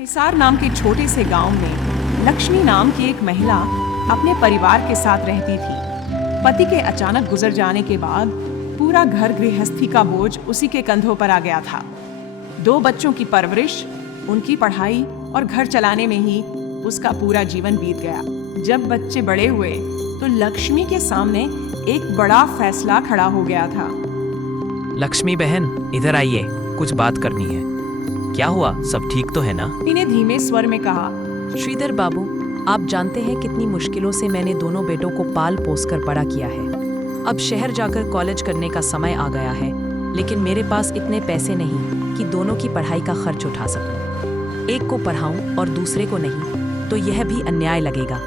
हिसार नाम के छोटे से गांव में लक्ष्मी नाम की एक महिला अपने परिवार के साथ रहती थी। पति के अचानक गुजर जाने के बाद पूरा घर गृहस्थी का बोझ उसी के कंधों पर आ गया था। 2 बच्चों की परवरिश, उनकी पढ़ाई और घर चलाने में ही उसका पूरा जीवन बीत गया। जब बच्चे बड़े हुए तो लक्ष्मी के सामने एक बड़ा फैसला खड़ा हो गया था। लक्ष्मी बहन, इधर आइए, कुछ बात करनी है। क्या हुआ, सब ठीक तो है ना? ने धीमे स्वर में कहा। श्रीधर बाबू, आप जानते हैं कितनी मुश्किलों से मैंने दोनों बेटों को पाल पोस कर बड़ा किया है। अब शहर जाकर कॉलेज करने का समय आ गया है, लेकिन मेरे पास इतने पैसे नहीं कि दोनों की पढ़ाई का खर्च उठा सकूं। एक को पढ़ाऊं और दूसरे को नहीं, तो यह भी अन्याय लगेगा।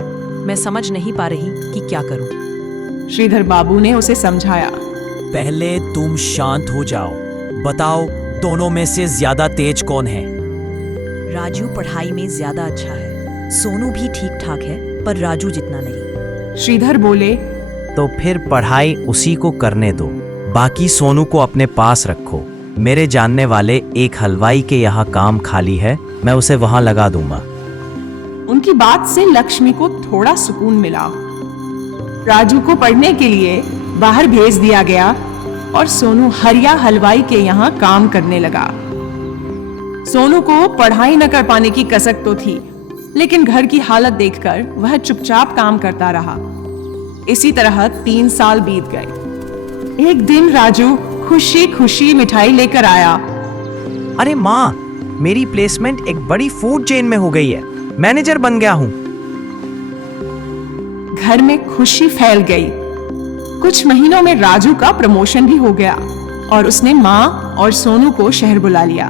मैं समझ नहीं पा रही कि क्या करूं। श्रीधर बाबू ने उसे समझाया। पहले तुम शांत हो जाओ। बताओ, दोनों में से ज्यादा तेज कौन है? राजू पढ़ाई में ज्यादा अच्छा है। सोनू भी ठीक ठाक है, पर राजू जितना नहीं। श्रीधर बोले। तो फिर पढ़ाई उसी को करने दो, बाकी सोनू को अपने पास रखो। मेरे जानने वाले एक हलवाई के यहाँ काम खाली है, मैं उसे वहाँ लगा दूंगा। उनकी बात से लक्ष्मी को थोड़ा सुकून मिला। राजू को पढ़ने के लिए बाहर भेज दिया गया और सोनू हरिया हलवाई के यहाँ काम करने लगा। सोनू को पढ़ाई न कर पाने की कसक तो थी, लेकिन घर की हालत देखकर वह चुपचाप काम करता रहा। इसी तरह 3 साल बीत गए। एक दिन राजू खुशी खुशी मिठाई लेकर आया। अरे माँ, मेरी प्लेसमेंट एक बड़ी फूड चेन में हो गई है, मैनेजर बन गया हूँ। घर में खुशी फैल गई। कुछ महीनों में राजू का प्रमोशन भी हो गया और उसने माँ और सोनू को शहर बुला लिया।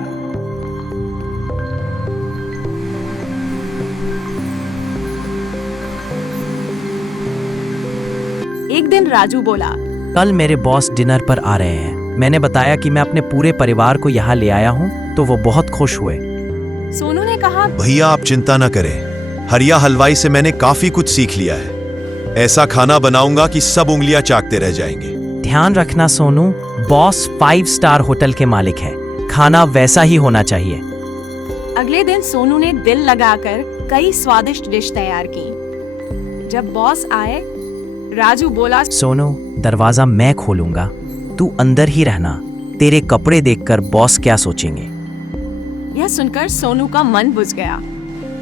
एक दिन राजू बोला, कल मेरे बॉस डिनर पर आ रहे हैं। मैंने बताया कि मैं अपने पूरे परिवार को यहाँ ले आया हूँ, तो वो बहुत खुश हुए। सोनू ने कहा, भैया आप चिंता न करें, हरिया हलवाई से मैंने काफी कुछ सीख लिया है। ऐसा खाना बनाऊंगा कि सब उंगलियां चाटते रह जाएंगे। ध्यान रखना सोनू, बॉस 5 स्टार होटल के मालिक है, खाना वैसा ही होना चाहिए। अगले दिन सोनू ने दिल लगाकर कई स्वादिष्ट डिश तैयार की। जब बॉस आए, राजू बोला, सोनू, दरवाजा मैं खोलूंगा, तू अंदर ही रहना। तेरे कपड़े देखकर बॉस क्या सोचेंगे? यह सुनकर सोनू का मन बुझ गया,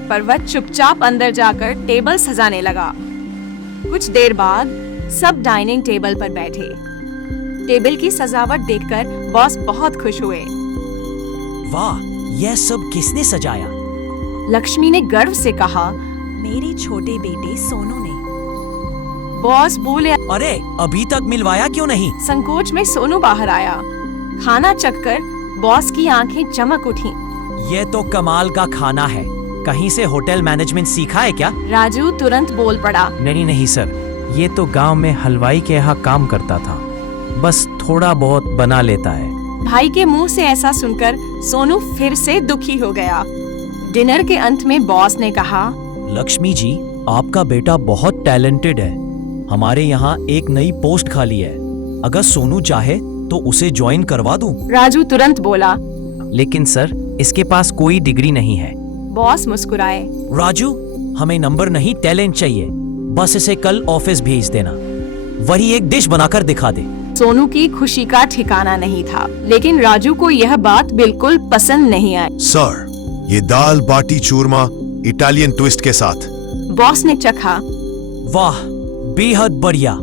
पर वह चुपचाप अंदर जाकर टेबल सजाने लगा। कुछ देर बाद सब डाइनिंग टेबल पर बैठे। टेबल की सजावट देखकर बॉस बहुत खुश हुए। वाह, यह सब किसने सजाया? लक्ष्मी ने गर्व से कहा। मेरे छोटे बेटे सोनू ने। बॉस बोले। अरे, अभी तक मिलवाया क्यों नहीं? संकोच में सोनू बाहर आया। खाना चखकर बॉस की आंखें चमक उठी। ये तो कमाल का खाना है। कहीं से होटल मैनेजमेंट सीखा है क्या? राजू तुरंत बोल पड़ा। नहीं सर, ये तो गांव में हलवाई के यहाँ काम करता था, बस थोड़ा बहुत बना लेता है। भाई के मुंह से ऐसा सुनकर सोनू फिर से दुखी हो गया। डिनर के अंत में बॉस ने कहा, लक्ष्मी जी, आपका बेटा बहुत टैलेंटेड है। हमारे यहाँ एक नई पोस्ट खाली है, अगर सोनू चाहे तो उसे ज्वाइन करवा दूं। राजू तुरंत बोला, लेकिन सर, इसके पास कोई डिग्री नहीं है। बॉस मुस्कुराए। राजू, हमें नंबर नहीं, टैलेंट चाहिए। बस इसे कल ऑफिस भेज देना, वही एक डिश बनाकर दिखा दे। सोनू की खुशी का ठिकाना नहीं था, लेकिन राजू को यह बात बिल्कुल पसंद नहीं आई। सर, ये दाल बाटी चूरमा इटालियन ट्विस्ट के साथ। बॉस ने चखा। वाह, बेहद बढ़िया।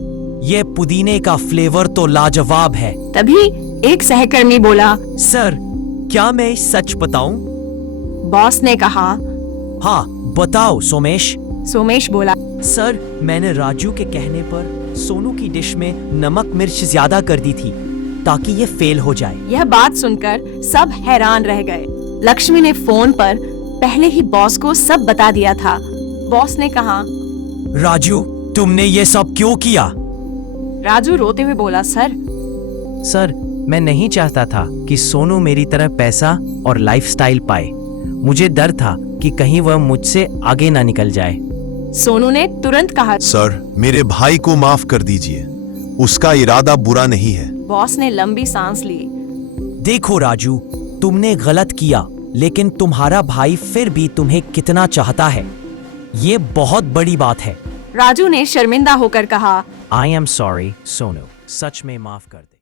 ये पुदीने का फ्लेवर तो लाजवाब है। तभी एक सहकर्मी बोला, सर, क्या मैं सच बताऊं? बॉस ने कहा। हाँ, बताओ सोमेश। सोमेश बोला, सर, मैंने राजू के कहने पर सोनू की डिश में नमक मिर्च ज्यादा कर दी थी, ताकि ये फेल हो जाए। यह बात सुनकर सब हैरान रह गए। लक्ष्मी ने फोन पर पहले ही बॉस को सब बता दिया था। बॉस ने कहा, राजू, तुमने ये सब क्यों किया? राजू रोते हुए बोला, सर, मैं नहीं चाहता था कि सोनू मेरी तरह पैसा और लाइफस्टाइल पाए। मुझे डर था कि कहीं वह मुझसे आगे ना निकल जाए। सोनू ने तुरंत कहा, सर, मेरे भाई को माफ कर दीजिए, उसका इरादा बुरा नहीं है। बॉस ने लंबी सांस ली। देखो राजू, तुमने गलत किया, लेकिन तुम्हारा भाई फिर भी तुम्हें कितना चाहता है, ये बहुत बड़ी बात है। राजू ने शर्मिंदा होकर कहा, आई एम सॉरी सोनू, सच में माफ कर दे।